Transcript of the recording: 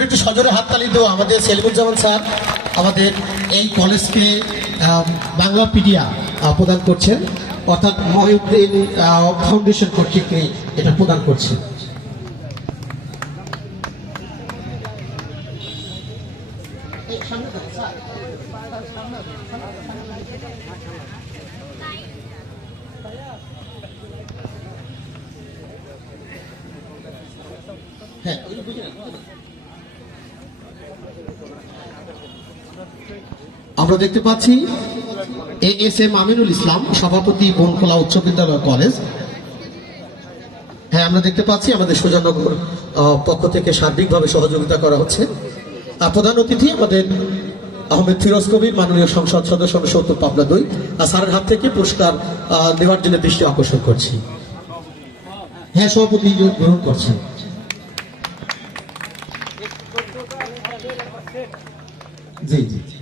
আমরা একটু সজোরে হাততালি দেবো আমাদের সেলিমুজ্জামান স্যার আমাদের এই কলেজকে বাংলা পিডিয়া প্রদান করছেন। অর্থাৎ মহিউদ্দিন ফাউন্ডেশন কর্তৃক এটা প্রদান করছেন। হ্যাঁ আমরা দেখতে পাচ্ছি A S M Aminul Islam, সভাপতি বনখোলা উচ্চ বিদ্যালয় কলেজ। হ্যাঁ আমরা দেখতে পাচ্ছি আমাদের সুজানগর পক্ষ থেকে সার্বিকভাবে সহযোগিতা করা হচ্ছে। প্রধান অতিথি আমাদের আহমেদ ফিরোজ কবির, মাননীয় সংসদ সদস্য সত্তর পাবনা দুই। আর স্যারের হাত থেকে পুরস্কার নেওয়ার জন্য দৃষ্টি আকর্ষণ করছি। হ্যাঁ সভাপতি গ্রহণ করছেন। 自己。